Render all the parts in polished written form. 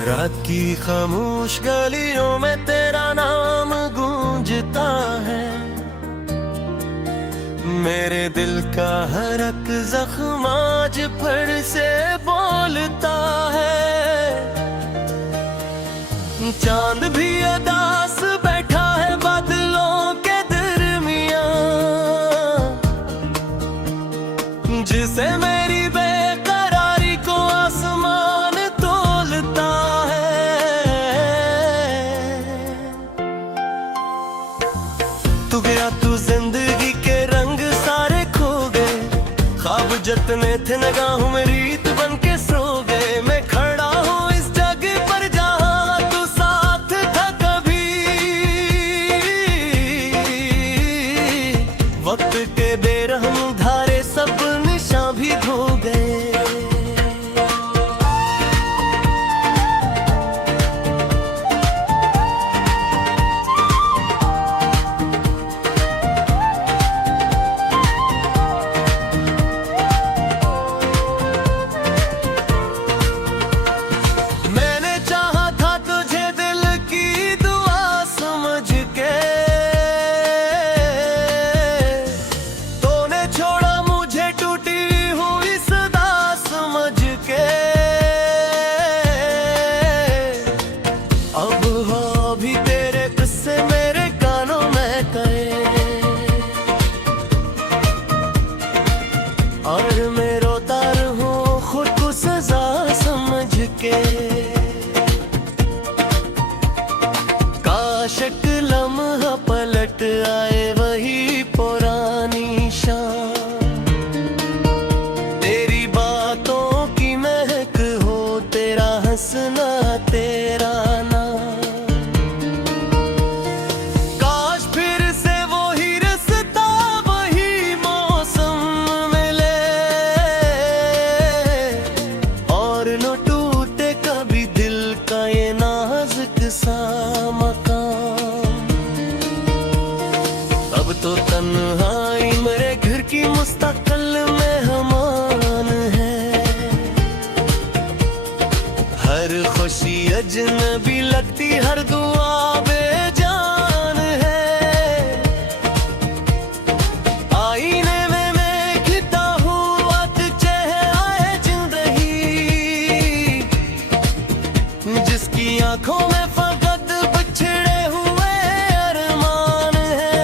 रात की खामोश गलियों में तेरा नाम गूंजता है। मेरे दिल का हर एक जख्म आज फिर से बोलता है। चांद भी अदास बैठा है बादलों के दरमियां, जिसे मेरी बेकरारी को आसमान तोलता है। तू गया तू जिंदगी के रंग सारे खो गए, ख्वाब जितने थे निगाहों में रीत बन के सो गए। मैं खड़ा हूँ इस जगह पर जहाँ तू साथ था कभी, वक्त के बेरहम धारे सब निशान भी धो गए। और मैं रोता रहूं खुद को सजा समझ के। काश एक लम्हा पलट आए वही पुरानी शाम, तेरी बातों की महक हो, तेरा हंसना तेरा नाम। काश फिर से वही रास्ता वही मौसम न टूटे कभी दिल का ये नाजुक सा मकाम। अब तो तन्हाई मेरे घर की मुस्तकिल मेहमान है। हर खुशी अजनबी लगती, हर दुआ बेजान है। आईने में मैं खिता हूँ आज चेहरा जिंदगी, जिसकी आंखों में फकत बिछड़े हुए अरमान है।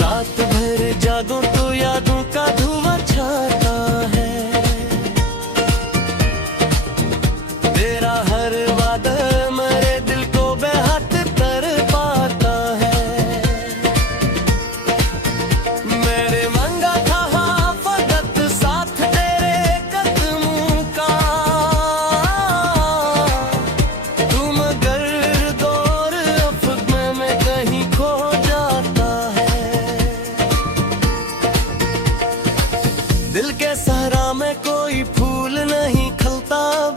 रात भर जागूं तो यादों का धुआं छाता है। तेरा हर वादा मेरे दिल को बेहद तर पाता है। मेरे मंगा था फकत साथ तेरे कदमों का, तुम अगर दौर अफक में मैं कहीं खो जाता है। दिल के सहरा में कोई फूल नहीं खिलता अब,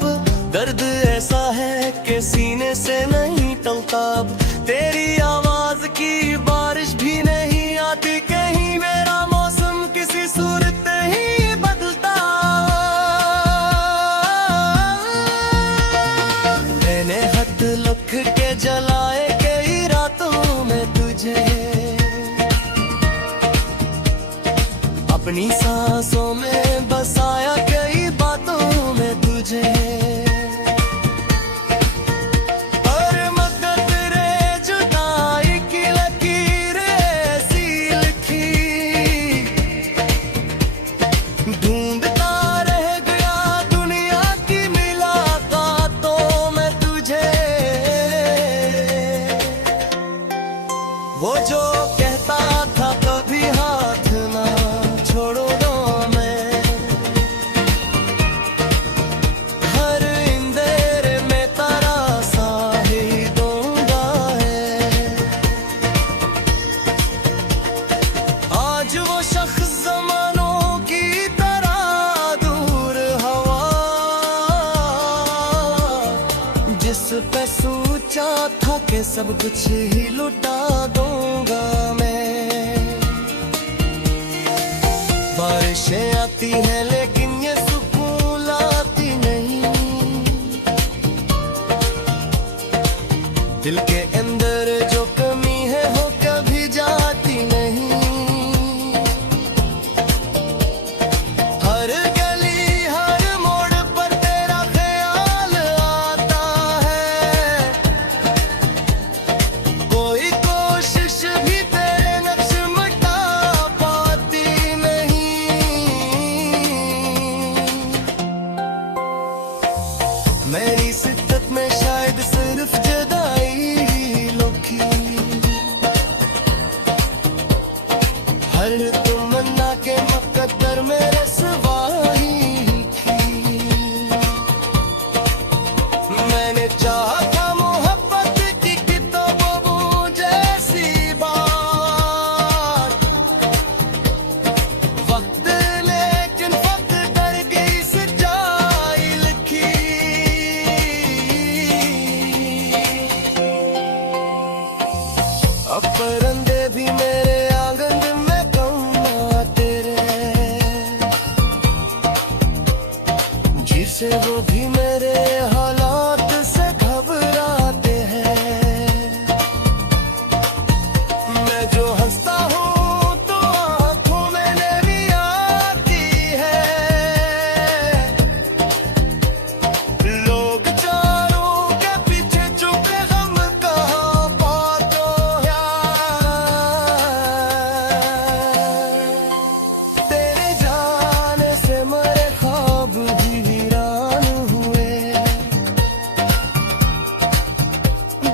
दर्द ऐसा है कि सीने से नहीं टलता अब। तेरी आवाज की बारिश भी नहीं आती कहीं, मेरा मौसम किसी सूरत ही बदलता। मैंने हथ लिख के जलाए कई रातों में तुझे, अपनी सांसों में बसाया कई बातों में तुझे। और मदद रे जुदाई की लकीरें ऐसी लिखी, ढूंढता रह गया दुनिया की मुलाकातों में तुझे। वो जो कहता था कभी हाथ ना छोड़ो दो मैं, हर इंदेरे में तारा सा ही दूंगा है। आज वो शख्स ज़मानों की तरह दूर हवा, जिस पे सोचा था कि सब कुछ ही लुटा दूंगा मैं। बारिशें आती हैं लेकिन दिल के अंदर जो कमी है वो कभी जाती नहीं। हर गली हर मोड़ पर तेरा ख्याल आता है, कोई कोशिश भी तेरे नक्श मिटा पाती नहीं। मेरी सिद्दत में शायद सिर्फ जुदाई लोखी, हर तमन्ना के मुकद्दर में रसवाई थी। मैंने चाहा था मोहब्बत की किताबों जैसी बात, वक्त लेकिन वक्त डर गई सच्चाई लिखी। अब परिंदे भी मेरे आंगन में कम आते रहे, जिसे वो भी मेरे हालात से घबराते हैं। मैं जो हंसता हूँ तो आंखों में नमी आती है, लोग चारों के पीछे छुपे गम कहाँ पाते हैं। तेरे जाने से मेरे ख्वाब भी वीरान हुए,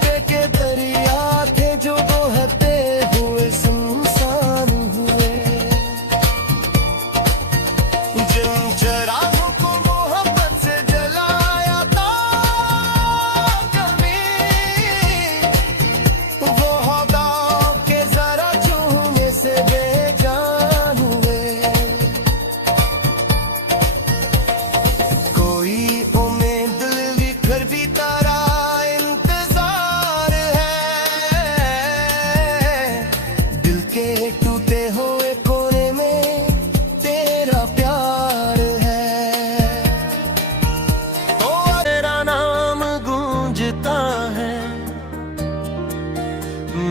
देखे दरिया थे जो बहते हुए सुनसान हुए। जिन चरागों को मोहब्बत से जलाया था कभी, वो हवाओं के जरा छूने से बेजान हुए। कोई उम्मीद फिर भी तारा इंतजार है, दिल के टूटे हुए कोने में तेरा प्यार है। ओ तेरा नाम गूंजता है,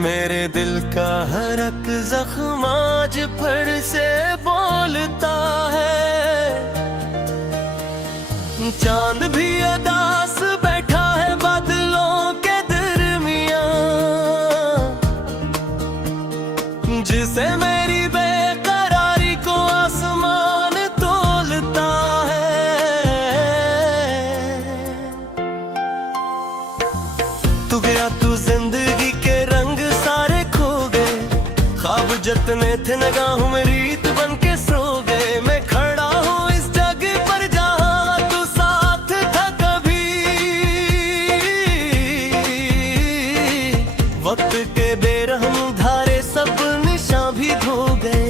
मेरे दिल का हर एक जख्म आज फिर से बोलता है। चांद भी अदास बैठा है बादलों के दरमियां, जिसे मेरी बेकरारी को आसमान तोलता है। तू गया तू जिंदगी के रंग सारे खो गए, ख्वाब जितने थे निगाहों में रीत बन के सो गए। मैं खड़ा हूँ इस जगह पर जहाँ तू साथ था कभी, वक्त के बेरहम धारे सब निशान भी धो गए।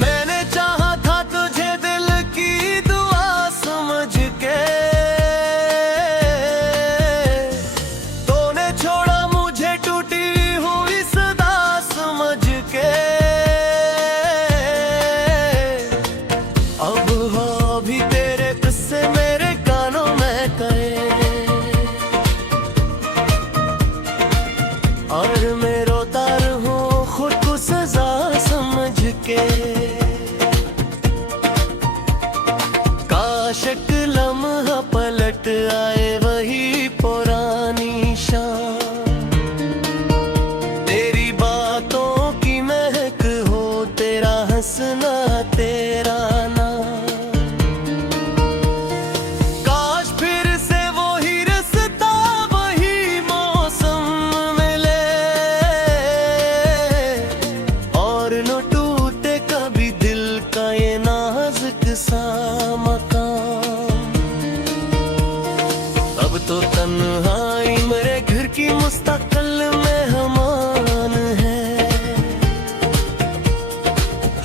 मैंने चाहा था तुझे दिल की दुआ समझ के, तूने छोड़ा मुझे टूटी हुई सदा समझ के। अब हो भी तेरे किस्से मेरे कानों में करे, और मैं रोता रहूं खुद को सजा समझ के। काश एक लम्हा पलट आए वही पुरानी शाम, तेरी बातों की महक हो, तेरा हंसना तेरा नाम। काश फिर से वही रास्ता वही मौसम मिले, और न टूटे कभी दिल का ये नाजुक सा मकाम। अब तो तन्हाई मेरे घर की मुस्तकिल मेहमान है,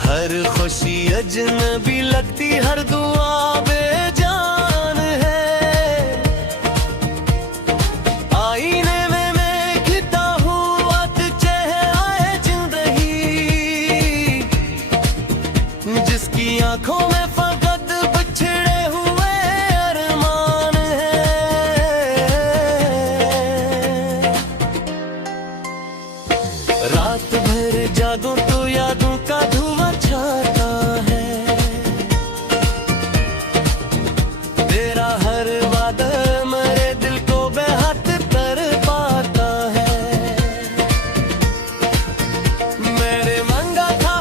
हर खुशी अजनबी लगती हर दुआ बेजान है। आंखों में फकत बिछड़े हुए अरमान है। रात भर जागो तो यादों का धुआं छाता है। तेरा हर वादा मेरे दिल को बेहद कर पाता है। मेरे मंगा था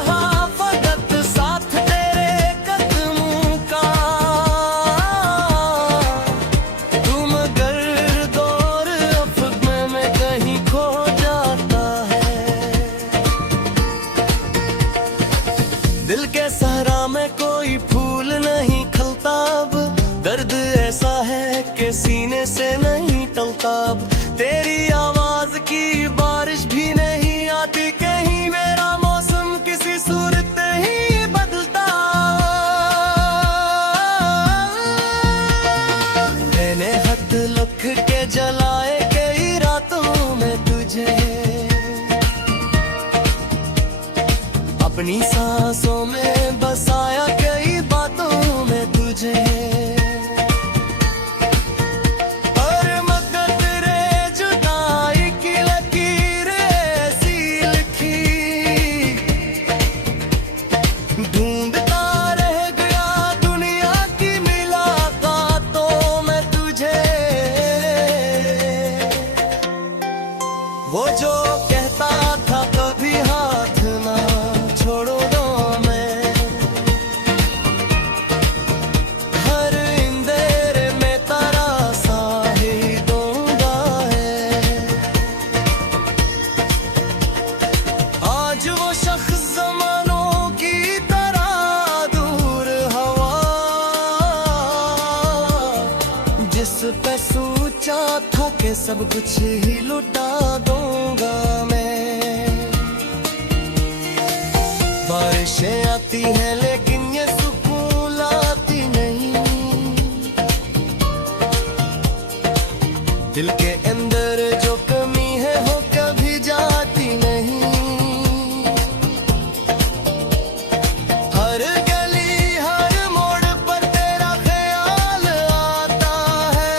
फकत साथ तेरे कदमों का, तुम गर्द और अफक में मैं कहीं खो जाता है। दिल के सहरा में कोई फूल नहीं खलता अब, दर्द ऐसा है कि सीने से नहीं टलता अब। तेरी आवाज की बारिश भी नहीं आती कहीं, मेरा मौसम किसी सूरत ही बदलता। मैंने हाथ लख के जलाए कई रातों में तुझे, अपनी सांसों में बसाया कई बातों में तुझे। पर मगर तेरे जुदाई की लकीर ऐसी लिखी, ढूंढता रह गया दुनिया की मुलाकातों में तुझे। वो जो कहता था कभी हाथ ना छोड़ो दो मैं, हर इंदेरे में तारा सा ही दूंगा है। आज वो शख्स ज़मानों की तरह दूर हवा, जिस पे सोचा था कि सब कुछ ही लुटा दूंगा मैं। बारिशें आती हैं लेकिन ये सुकून लाती नहीं, दिल के अंदर जो कमी है वो कभी जाती नहीं। हर गली हर मोड़ पर तेरा ख्याल आता है,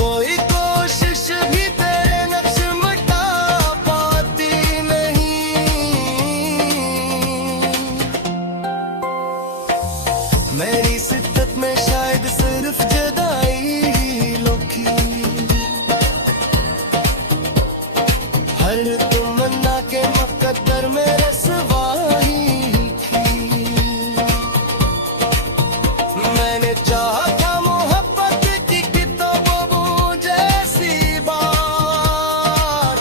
कोई कोशिश भी तेरे नक्श मिटा पाती नहीं। मेरी सिद्दत में शायद सिर्फ जुदाई ही लुकी, हर तमन्ना के मुकद्दर मेरे सिवा ही थी। मैंने चाहा था मोहब्बत की किताबों जैसी बात,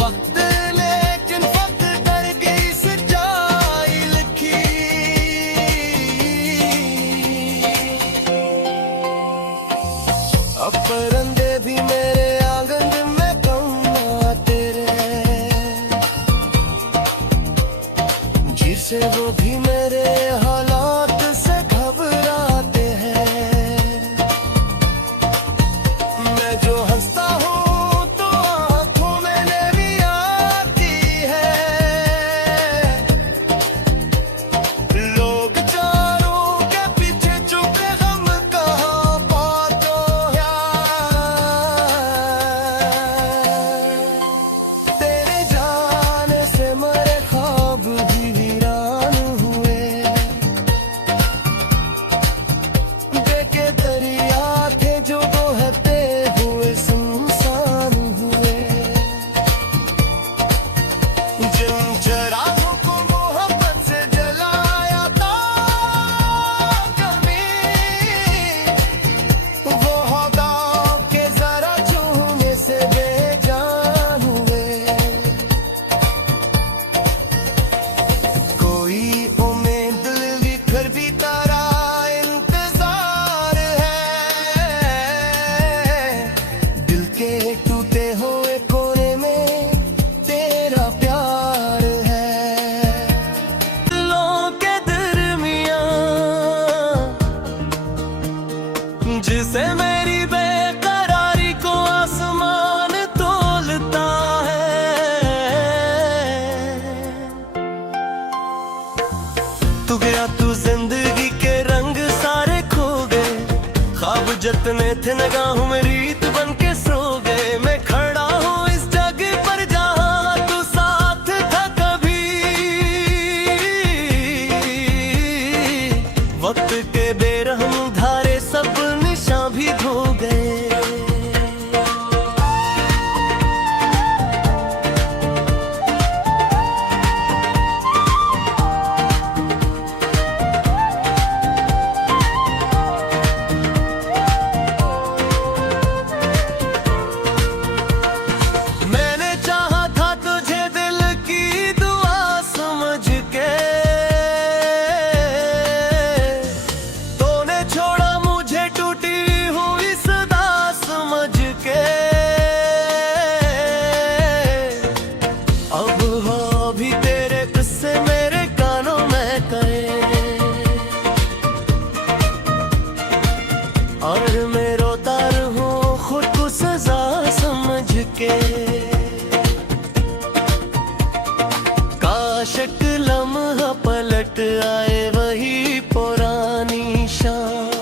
वक्त लेकिन वक्त डर गई सच्चाई लिखी। अब परिंदे भी मेरे आंगन में कम आते रहे, जी से वो भी मेरे हालात से घबराते हैं। मैं जो हंसता हूँ तो आंखों में नमी आती है, लोग चारों के पीछे छुपे हम कहाँ पाते हैं। तेरे जाने से मेरे ख्वाब भी वीरान हुए। थे निगाहों में रीत बन के सो गए। मैं खड़ा हूँ इस जगह पर जहाँ तू साथ था कभी। वक्त के बेरहम धारे सब निशान भी धो गए। और मैं रोता रहूं खुद को सजा समझ के। काश एक लम्हा पलट आए वही पुरानी शाम।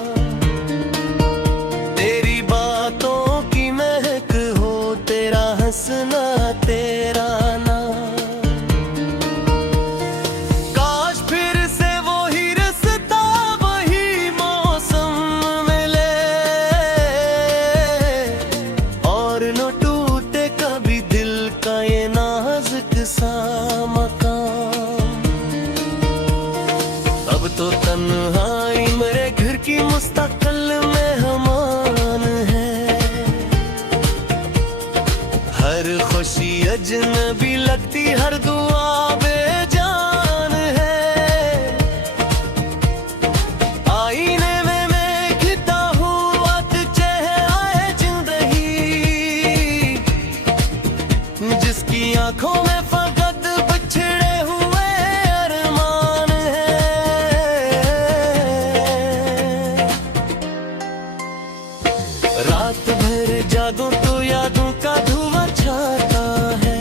तेरी बातों की महक हो, तेरा हंसना तेरा नाम। काश फिर से वही रास्ता वही मौसम मिले, और न टूटे कभी दिल का ये नाजुक सा मकान। अब तो तन्हाई मेरे घर की मुस्तकिल मेहमान है। हर खुशी अजनबी लगती, हर दुआ बेजान है। आईने में मैं खिता हुआ चेहरा जिंदगी, जिसकी आंखों में फकत बिछड़े हुए अरमान है। रात भर जागूं तो यादों का धुआं छाता है।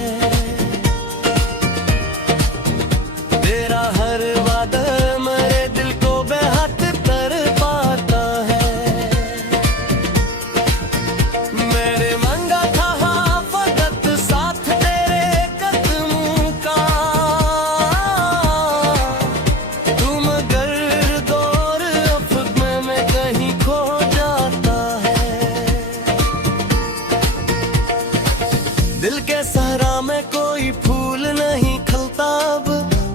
तेरा हर वादा मेरे दिल को बेहद तर पाता है। मैंने मांगा था फकत साथ तेरे कदमों का, तुम मगर दौर अफक में मैं कहीं खो जाता है। दिल के सहरा में कोई फूल नहीं खिलता अब,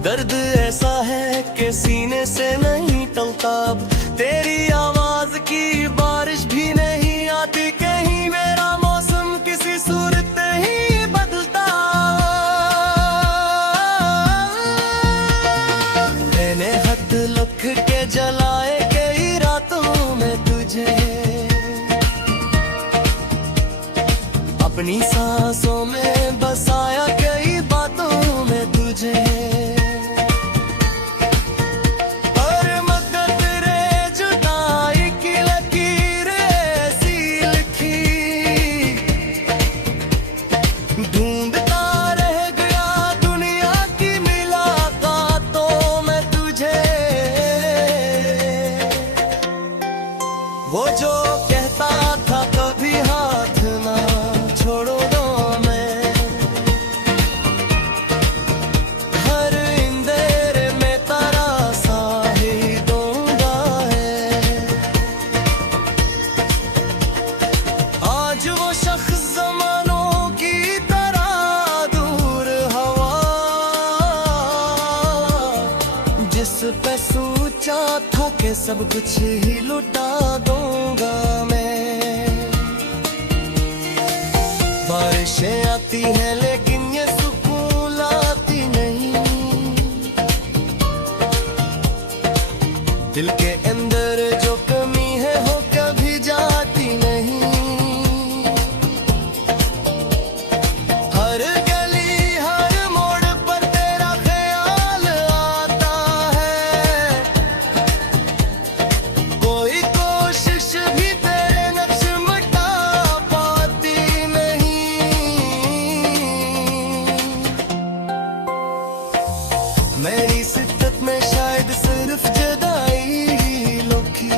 दर्द ऐसा है कि सीने से नहीं टलता अब। तेरी आवाज की बारिश भी नहीं आती कहीं, मेरा मौसम किसी सूरत ही बदलता। मैंने हद लिख के जलाए कई रातों में तुझे, अपनी सांसों में बसाया कई बातों में तुझे। पर मदद रे जुदाई की लकीर ऐसी लिखी, ढूंढता रह गया दुनिया की मुलाकातों में तुझे। वो जो कहता था कभी हाथ ना छोड़ो दो मैं, हर इंदेर में तारा सा ही दूंगा है। आज वो शख्स ज़मानों की तरह दूर हवा, जिस पे सोचा था कि सब कुछ ही लुटा दूंगा मैं। बारिशें आती हैं लेकिन ये सुकून लाती नहीं, दिल के अंदर जो कमी है वो कभी जाती नहीं। हर गली हर मोड़ पर तेरा ख्याल आता है, कोई कोशिश भी तेरे नक्श मिटा पाती नहीं। मेरी सिद्दत में शायद सिर्फ जुदाई लुकी,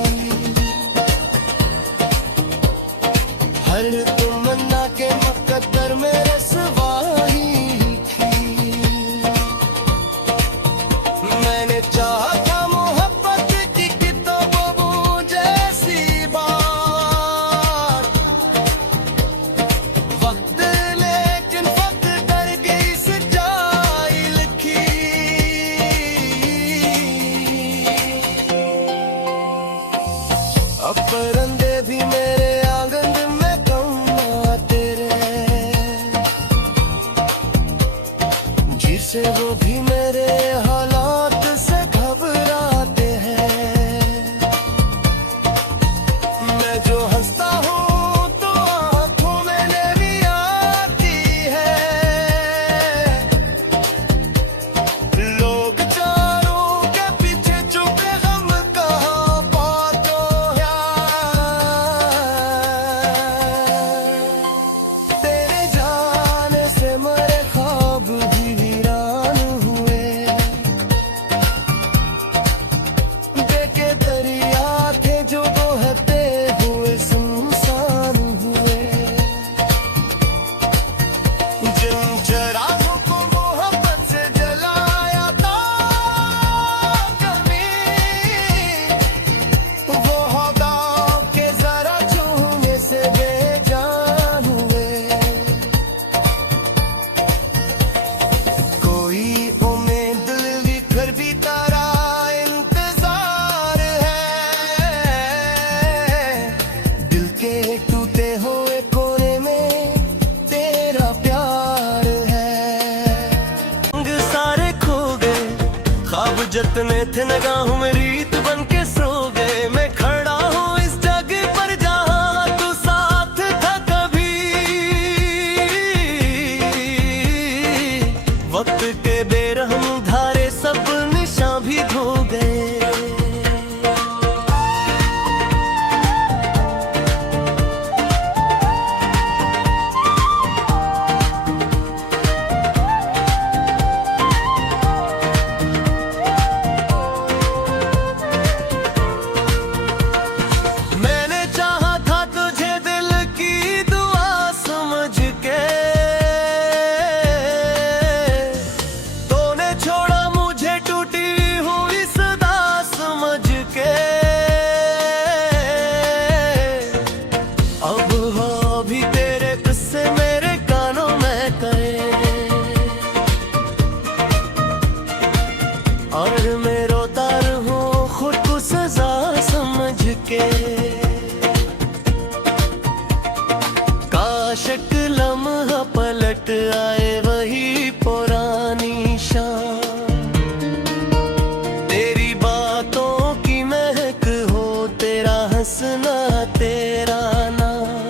से वो भी मेरे हालात से घबराते हैं। मैं जो हंसता हूँ तो आंखों में नमी आती है। लोग चारों के पीछे छुपे हम कहाँ पाते हैं। तेरे जाने से मरे ख्वाब भी वीरान हुए। देखे दरिया थे जो बहते हुए सुनसान हुए। जिन चरागों को मोहब्बत से जलाया था कभी, वो हवाओं के जरा छूने से बेजान हुए। कोई उम्मीद लिखकर भी तारा इंतजार है। दिल के टूटे हुए कोने में तेरा प्यार है। रंग सारे खो गए, ख्वाब जतने थे निगाहों में रीत बन के सो गए। मैं खड़ा हूँ इस जगह पर जहाँ तू साथ था कभी। वक्त के बेरहम धारे सब निशान भी धो गए। मैंने चाहा था तुझे दिल की दुआ समझ के, तूने छोड़ा मुझे टूटी हुई सदा समझ के। अब हो भी तेरे किस्से मेरे कानों में कहे, और मैं रोता रहूं खुद को सजा समझ के। काश एक लम्हा पलट आए वही पुरानी शाम। तेरी बातों की महक हो, तेरा हंसना तेरा नाम।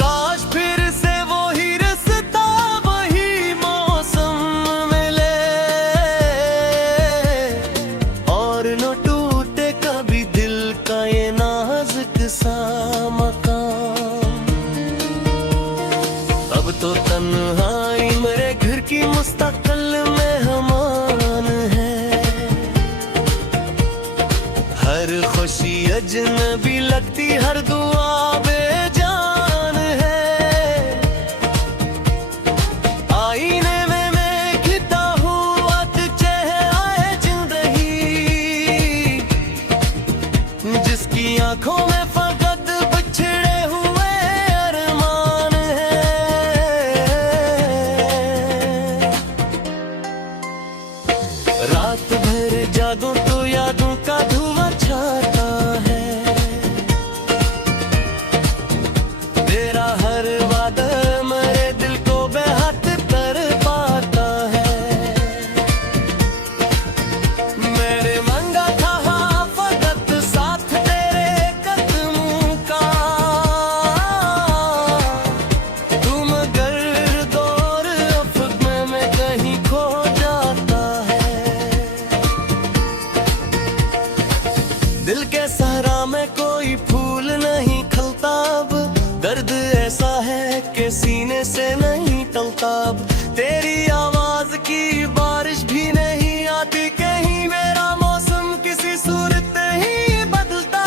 काश फिर से वही रास्ता वही मौसम मिले, और न टूटे कभी दिल का ये नाजुक सा मकाम। अब तो तन्हाई मेरे घर की मुस्तकिल मेहमान है। हर खुशी अजनबी लगती, हर दुआ बेजान है। आईने में मैं खिता हूँ अत चेहरे जिंदगी, जिसकी आंखों में फकत बिछड़े हुए अरमान है। रात भर जागूं तो यादों का धुआं छाता है। तेरा हर वादा मेरे दिल को बेहद कर पाता है। मेरे मंगा था फकत साथ तेरे कदमों का, तुम गर्द और अफक में मैं कहीं खो जाता है। दिल के सहरा में कोई फूल नहीं खलता अब, दर्द ऐसा है कि सीने से नहीं टलता अब। तेरी आवाज की बारिश भी नहीं आती कहीं, मेरा मौसम किसी सूरत ही बदलता।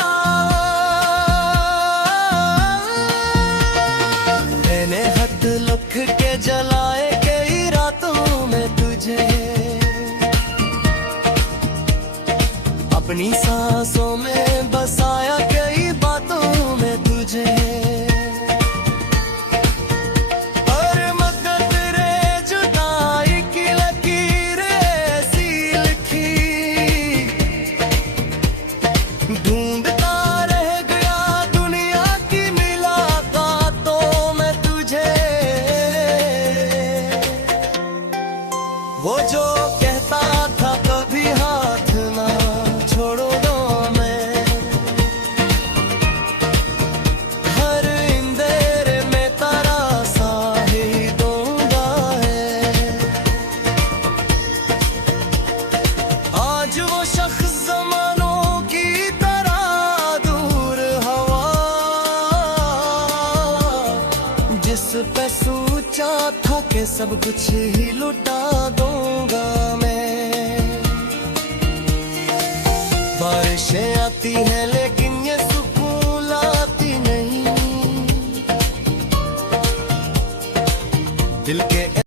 मैंने हथ लख के जलाए कई रातों में तुझे, अपनी सांसों में बसाया कई बातों में तुझे। और मदद रे जुदाई की लकीरें ऐसी लिखी, ढूंढता रह गया दुनिया की मुलाकातों में तुझे। वो जो कहता था कभी हाथ ना छोड़ूंगा मैं, हर इंदेरे में तारा सा ही दूंगा है। आज वो शख्स जमानों की तरह दूर हवा, जिस पे सोचा था कि सब कुछ ही लुटा दूंगा मैं। बारिशें आती हैं